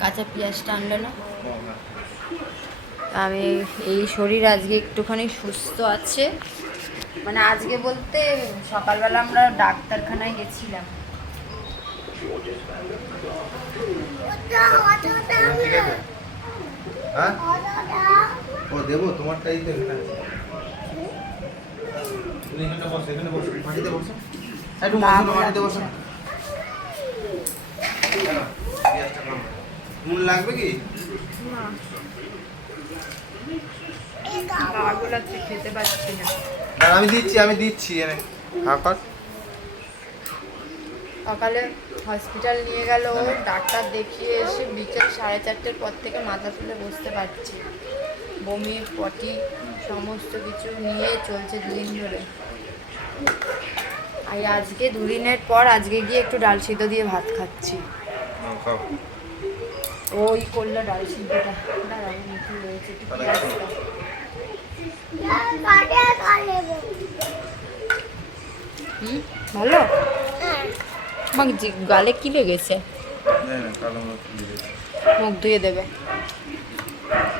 কাঁচা পেঁয়াজটা আনলো না। আমি এই শরীর আজকে একটুখানি সুস্থ আছে, মানে আজকে বলতে সকালবেলা আমরা ডাক্তারখানায় গেছিলাম। হ্যাঁ ও দেবো তোমারটাই তো এখানে বসো, এখানে বসো, মাটিতে বসো, একটু মাটিতে বসো। নুন লাগবে কি? খেতে পাচ্ছি না। আমি দিচ্ছি এনে খাবার। সকালে হসপিটাল নিয়ে গেল, ডাক্তার দেখিয়ে এসে বিকেল 4:30টার পর থেকে মাথা তুলে বসতে পারছি। বমি পটি সমস্ত কিছু নিয়ে চলছে 2 দিন ধরে। আর আজকে 2 দিনের পর আজকে গিয়ে একটু ডাল সিদ্ধ দিয়ে ভাত খাচ্ছি। ওই করলো ডাল সিদ্ধটা, দাঁড়াও মিঠু রয়েছে একটু পেঁয়াজটা। ভালো আমাকে গালে কি লেগেছে? মুখ ধুয়ে দেবে।